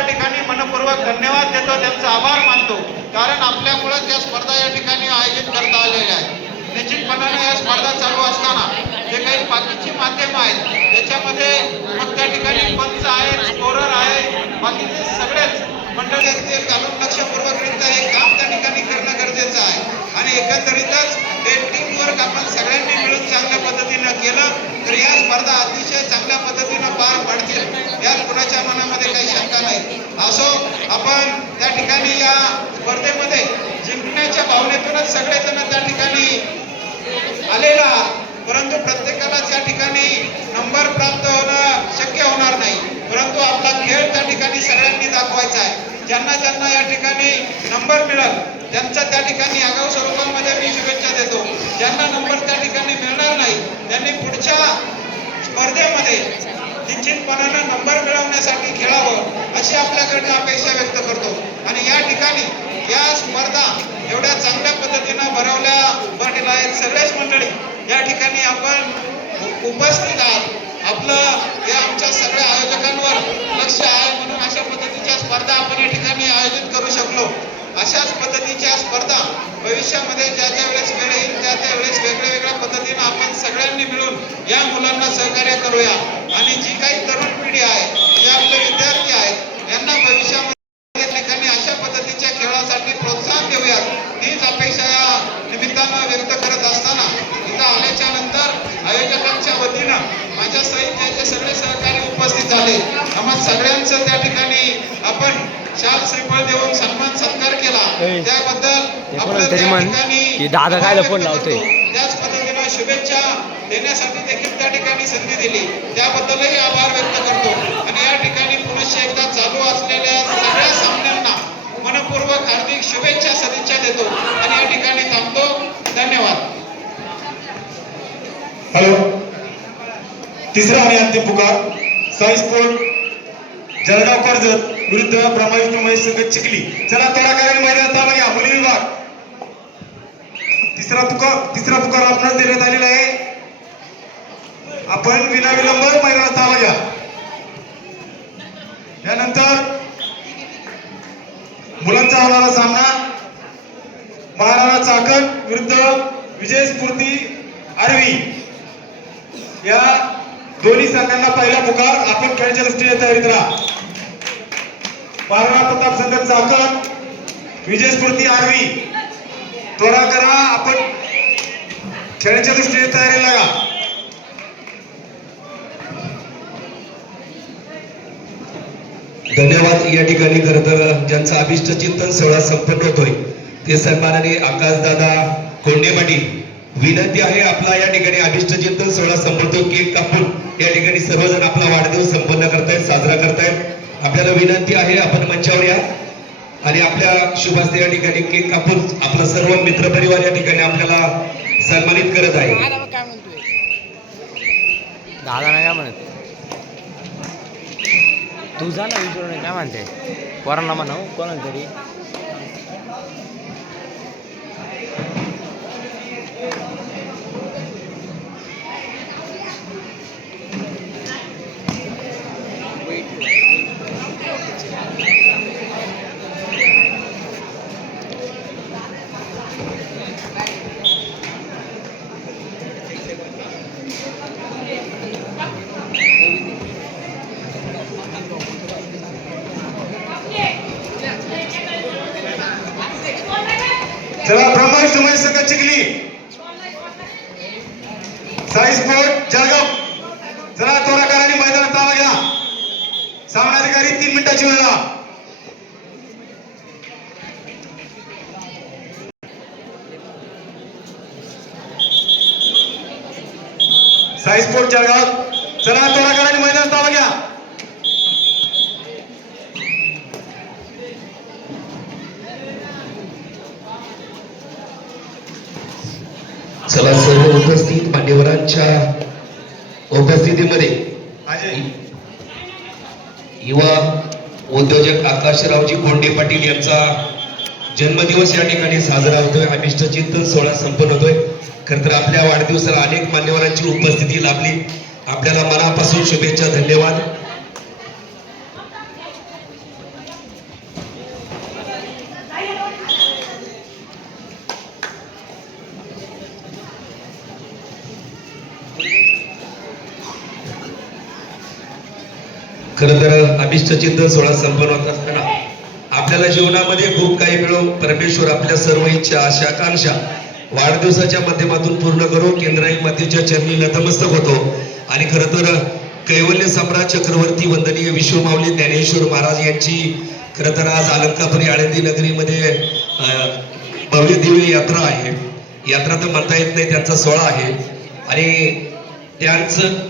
या ठिकाणी मनपूर्वक धन्यवाद देतो, त्यांचा आभार मानतो, कारण आपल्यामुळे या स्पर्धा या ठिकाणी आयोजित करता आलेल्या आहेत. निश्चितपणाने या स्पर्धा चालू असताना जे काही बाकीची माध्यम आहेत त्याच्यामध्ये मग त्या ठिकाणी पंच आहेत, स्कोरर आहे, बाकीचे सगळेच मंडळी असतील घालून लक्षपूर्वकरित्या हे काम त्या ठिकाणी करणं गरजेचं आहे. आणि एकंदरीतच हे टीम वर्क आपण सगळ्यांनी मिळून चांगल्या पद्धतीनं केलं तर या स्पर्धा अतिशय चांगल्या पद्धतीनं पार पडतील यात कुणाच्या मनामध्ये काही शंका नाही. असो, आपण त्या ठिकाणी या स्पर्धेमध्ये जिंकण्याच्या भावनेतूनच सगळेजण त्या ठिकाणी आलेला आहात, परंतु प्रत्येकालाच या ठिकाणी नंबर प्राप्त होणं शक्य होणार नाही, परंतु आपला खेळ त्या ठिकाणी सगळ्यांनी दाखवायचा आहे. ज्यांना ज्यांना या ठिकाणी नंबर मिळेल त्यांचा त्या ठिकाणी आगाऊ स्वरूपामध्ये मी शुभेच्छा देतो. ज्यांना नंबर त्या ठिकाणी मिळणार नाही त्यांनी पुढच्या स्पर्धेमध्ये निश्चितपणाने नंबर मिळवण्यासाठी खेळावं अशी आपल्याकडनं अपेक्षा व्यक्त करतो. आणि या ठिकाणी या स्पर्धा एवढ्या चांगल्या पद्धतीनं भरवल्या आहेत, सगळेच मंडळी या ठिकाणी आपण उपस्थित आहात. आपलं हे आमच्या सगळ्या आयोजकांवर लक्ष आहे म्हणून अशा पद्धतीच्या स्पर्धा आपण या ठिकाणी आयोजित करू शकलो. अशाच पद्धतीच्या स्पर्धा भविष्यामध्ये ज्या ज्या वेळेस वेळ येईल त्या त्या वेळेस वेगळ्या वेगळ्या पद्धतीनं आपण सगळ्यांनी मिळून या मुलांना सहकार्य करूया. आणि जी काही तरुण पिढी आहे, जे आपले विद्यार्थी आहेत, यांना भविष्यामध्ये ठिकाणी अशा पद्धतीच्या खेळासाठी प्रोत्साहन देऊयात, हीच अपेक्षा या निमित्तानं व्यक्त करत असताना इथं आल्याच्या नंतर आयोजकांच्या वतीनं माझ्या सहित जे सगळे सहकारी उपस्थित झाले आम्हा सगळ्यांचं त्या ठिकाणी आपण शाल श्रीफळ देऊन सन्मान सत्कार केला, त्याबद्दल आपलं त्या ठिकाणी दादा काय फोन लावतोय, त्याच पद्धतीनं शुभेच्छा देण्यासाठी देखील त्या ठिकाणी संधी दिली त्याबद्दलही आभार व्यक्त करतो. आणि या ठिकाणी पुनश्च एकदा चालू असलेल्या सगळ्या सामन्यांना मनपूर्वक हार्दिक शुभेच्छा सदिच्छा देतो आणि या ठिकाणी थांबतो. धन्यवाद. हॅलो, तिसरा आणि अंतिम पुकार साई स्पोर्ट जळगाव कर्जत विरुद्ध ब्रह्मविष्णू महेश संघ चिखली. चला थोडा कारण मैदानात ताबा घ्या. मुली विभाग तिसरा पुकार आपणास देण्यात आलेला आहे. आपण विनाविलंब मैदानात ताबा घ्या. यानंतर मुलांचा होणारा सामना महाराणा चाकण विरुद्ध विजय स्फूर्ती आरवी. या दोन्ही संघांना पहिला पुकार. आपण खेळाच्या दृष्टीने तयारीत राहा. महाराणा प्रताप संघ चाकण, विजय स्फूर्ती आरवी, त्वरा करा. आपण खेळाच्या दृष्टीने तयारी लागा. धन्यवाद. या ठिकाणी खरं तर ज्यांचा अभिष्ट चिंतन सोहळा संपन्न होतोय ते सन्माननीय आकाशदादा कोंडे पाटील. विनंती आहे, आपला या ठिकाणी अभिष्ट चिंतन सोहळा संपतो, केक कापून या ठिकाणी सर्वजण आपला वाढदिवस संपन्न करतायत, साजरा करतायत. आपल्याला विनंती आहे आपण मंचावर या आणि आपल्या शुभ हस्ते या ठिकाणी केक कापून आपला सर्व मित्रपरिवार या ठिकाणी आपल्याला सन्मानित करत आहे. दादा नाही काय म्हणत, तुझा ना विचारून काय म्हणते पोरांना म्हणाव कोणाला तरी. चला ब्रह्मविष्णू महेश संघ चिखली, साई स्पोर्ट जळगाव. चला थोडा कराने मैदानात ताबा घ्या. सामनाधिकारी 3 मिनिटाची वेळ द्या. साई स्पोर्ट जळगाव. चला थोडा कराने मैदानात ताबा घ्या. चला सर्व उपस्थित मान्यवरांच्या उपस्थितीमध्ये युवा उद्योजक आकाशरावजी कोंडे पाटील यांचा जन्मदिवस या ठिकाणी साजरा होतोय. अभिष्ट चिंतन सोहळा संपन्न होतोय. खर तर आपल्या वाढदिवसाला अनेक मान्यवरांची उपस्थिती लाभली. आपल्याला मनापासून शुभेच्छा. धन्यवाद. खरं तर अभिष्ट चिंतन सोहळा संपन्न होत असताना आपल्याला जीवनामध्ये खूप काही मिळो, परमेश्वर आपल्या सर्व इच्छा आशा आकांक्षा वाढदिवसाच्या माध्यमातून पूर्ण करो, केंद्राई मातेच्या चरणी नतमस्तक होतो. आणि खरं तर कैवल्य सम्राट चक्रवर्ती वंदनीय विश्वमाऊली ज्ञानेश्वर महाराज यांची खरं तर आज अलंकापुरी आळंदी नगरीमध्ये भव्य दिव्य यात्रा आहे. यात्रा तर म्हणता येत नाही, त्यांचा सोहळा आहे. आणि त्यांचं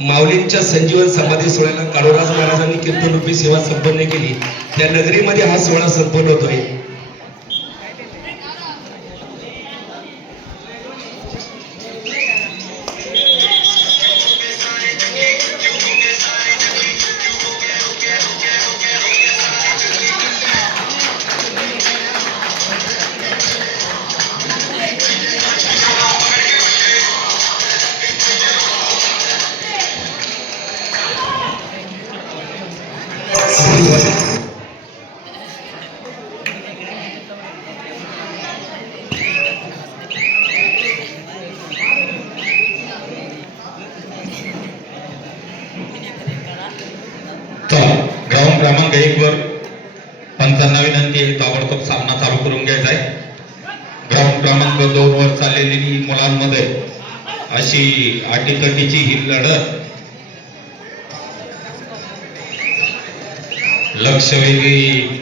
माऊलींच्या संजीवन समाधी सोहळ्याला काळोराज महाराजांनी कीर्तन रूपी सेवा संपन्न केली. त्या नगरीमध्ये हा सोहळा संपन्न होतोय. ग्राउंड क्रमांक 1 वर पंचांना विनंती आहे, ताबडतोब सामना चालू करून घ्यायचा आहे. ग्राउंड क्रमांक 2 वर चाललेली मुलांमध्ये अशी अटीतटीची ही लढत लक्ष वेगळी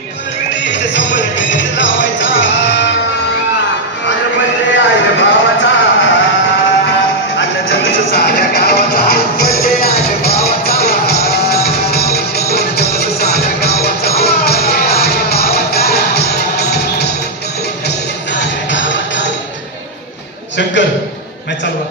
शंकर मॅच चालवा.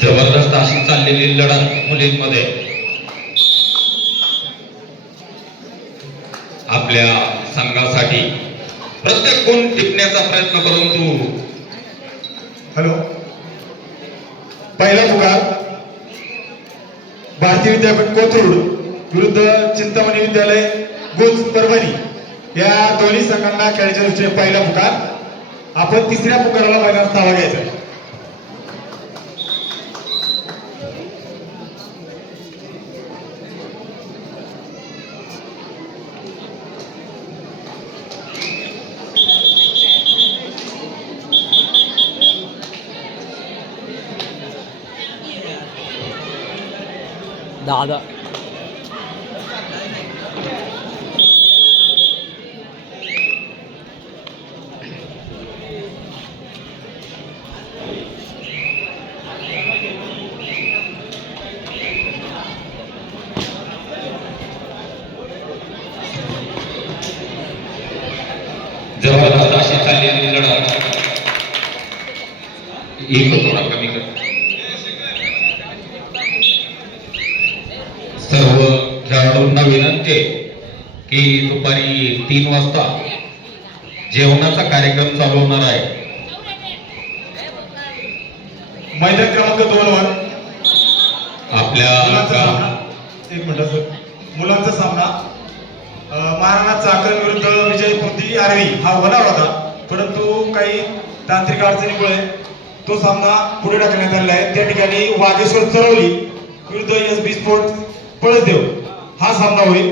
जबरदस्त अशी चाललेली लढत मुलींमध्ये. आपल्या संघासाठी प्रत्येक गुण टिपण्याचा प्रयत्न करून तू हॅलो. पहिला पुकार भारतीय विद्यापीठ कोथरूड विरुद्ध चिंतामणी विद्यालय गुंज परभणी या दोन्ही संघांना खेळायच्या दृष्टीने पहिला पुकार. आपण तिसऱ्या पुकाराला मैदानात धावा घ्यायचा आहे. दादा जबरदस्त अशी चाललेली लढत. एक थोडा कमी कर. सर्व खेळाडूंना विनंती आहे की दुपारी 3 वाजता जेवणाचा कार्यक्रम चालू होणार आहे. मैदान क्रमांक 2 वर आपल्या मुलांचा सामना, एक मिनिट सर, मुलांचा सामना महाराणा चाकण विरुद्ध विजयपूर्ती आर्वी हा होणार होता, परंतु काही तांत्रिक अडचणीमुळे तो सामना पुढे ढकलण्यात आलेला आहे. त्या ठिकाणी वागेश्वर चरवली विरुद्ध SB स्पोर्ट्स पळसदेव हा सामना होईल.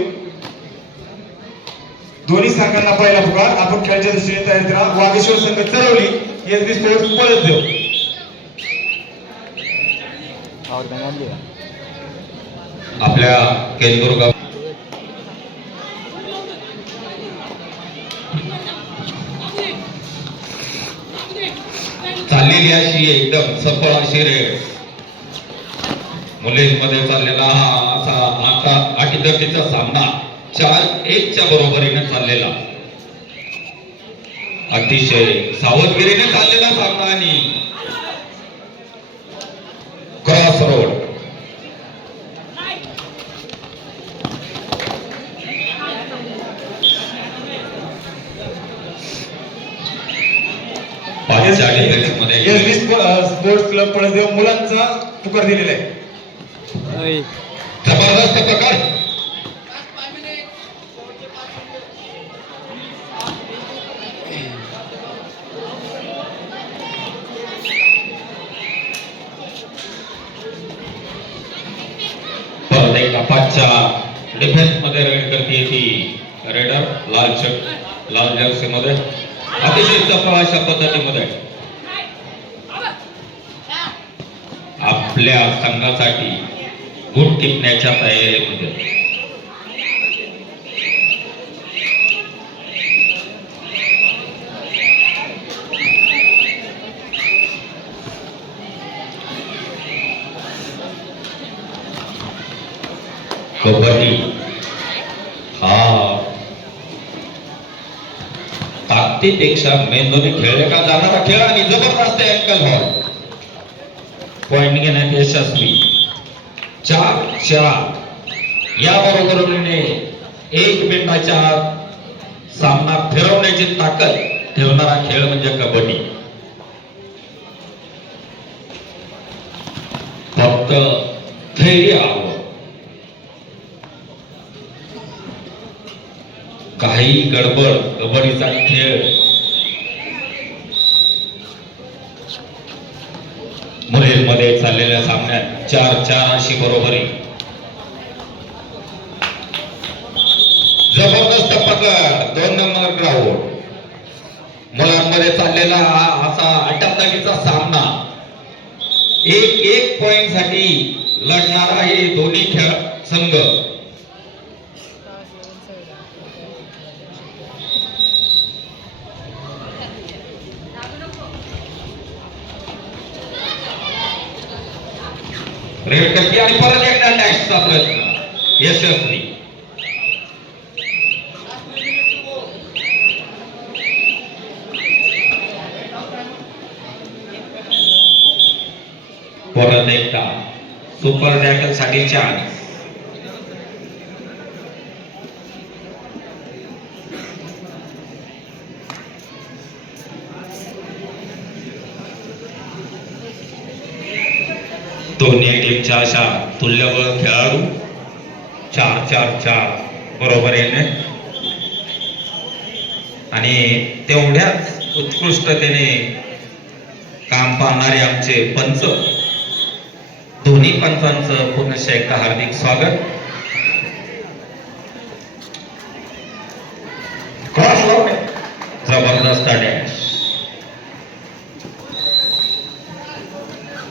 दोन्ही संघांना पहिला पुकार. आपण खेळाच्या दृष्टीने तयारी करा. वागेश्वर संघ चरवली, SB स्पोर्ट्स पळसदेव. आपल्या केंदूर गाव चाललेली अशी एकदम सफळ अशी रेड मुलींमध्ये चाललेला हा असा आता अटीतटीचा सामना 4-1 च्या बरोबरीने चाललेला, अतिशय सावधगिरीने चाललेला सामना आणि cross road SB sports club Palasdev मुलांचा पुकार दिलेला आहे. जबरदस्त प्रकार परत एकदा 5च्या डिफेन्स मध्ये रेड करते ती रेडर लाल जर्सी मध्ये अतिशय चपळ अशा पद्धतीमध्ये आपल्या संघासाठी गुण टिपण्याच्या तयारीमध्ये. कबड्डी हा ताकदीपेक्षा मेंदूने खेळले का जाणारा खेळ आणि जबरदस्त अँकल हॉल पॉइंट घेण्यात यशस्वी. 4-4 या बरोबरीने 1 मिनिटाच्या सामना फिरवण्याची ताकद ठेवणारा खेळ म्हणजे कबड्डी. फक्त धैर्य हवं. काही गडबड कबड्डीचा खेळ मुलींमध्ये चाललेल्या सामन्यात 4-4 अशी बरोबरी. जबरदस्त पकड 2 नंबर ग्राउंड. मुलांमध्ये चाललेला हा असा अटातटीचा सामना 1-1 पॉइंट साठी लढणारा हे दोन्ही खेळ संघ. रेड करते आणि परत एकदा डॅशचा प्रयत्न यशस्वी. परत एकदा सुपर टॅकल साठी चान्स. दोन्ही टीमच्या अशा तुल्यबळ खेळाडू 4-4-4 बरोबरीने आणि तेवढ्याच उत्कृष्टतेने काम पाहणारे आमचे पंच. दोन्ही पंचांचं पुनश्च एकदा हार्दिक स्वागत. क्रॉस लावणे जबरदस्त डॅश.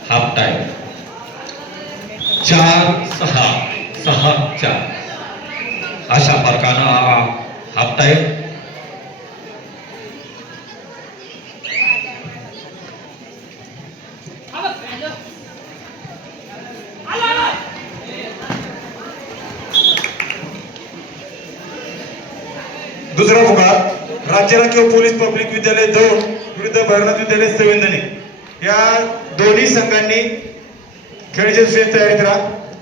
हाफ टाइम 4-6-6-4 अशा फरकानं हाफ टाइम. दुसरा पुकार राज्य राखीव पोलीस पब्लिक विद्यालय 2 विरुद्ध भैरवनाथ विद्यालय संवेदने. या दोन्ही संघांनी खेळाच्या दृष्टीने तयारी करा.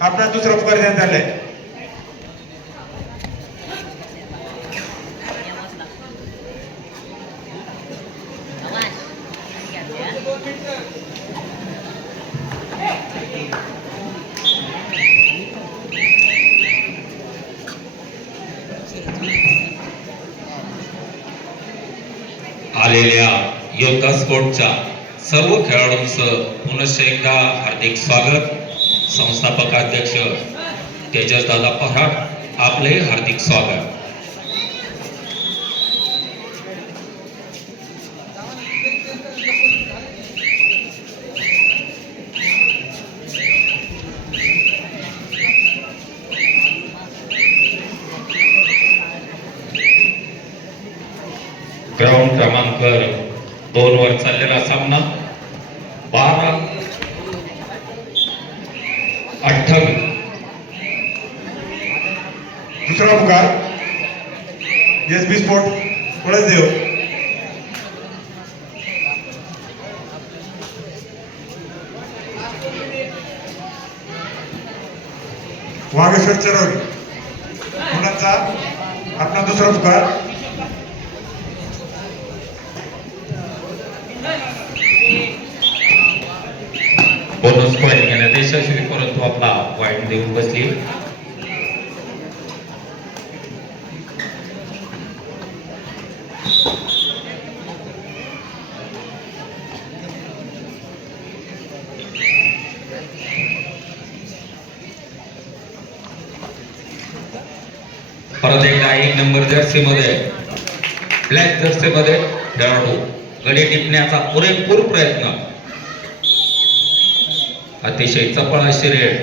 आपला दुसरा पुकार देण्यात आलाय. योद्धा स्पोर्टच्या सर्व खेळाडूंचं पुनश्च एकदा हार्दिक स्वागत. संस्थापक अध्यक्ष तेजस दादा पहाड आपले हार्दिक स्वागत. ग्राउंड क्रमांक 2 वर चाललेला सामना 12-28. दुसरा पुकार SB स्पोर्ट पळसदेव. वागेश्वर चरवली मुलांचा आपला दुसरा पुकार. बोनस पॉईंट घेण्यात यशस्वी, परंतु आपला पॉईंट देऊन बसली. परत एकदा 1 नंबर जर्सी मध्ये, ब्लॅक जर्सी मध्ये खेळाडू गडी टिपण्याचा पुरेपूर प्रयत्न. अतिशय चपळ अशी रेड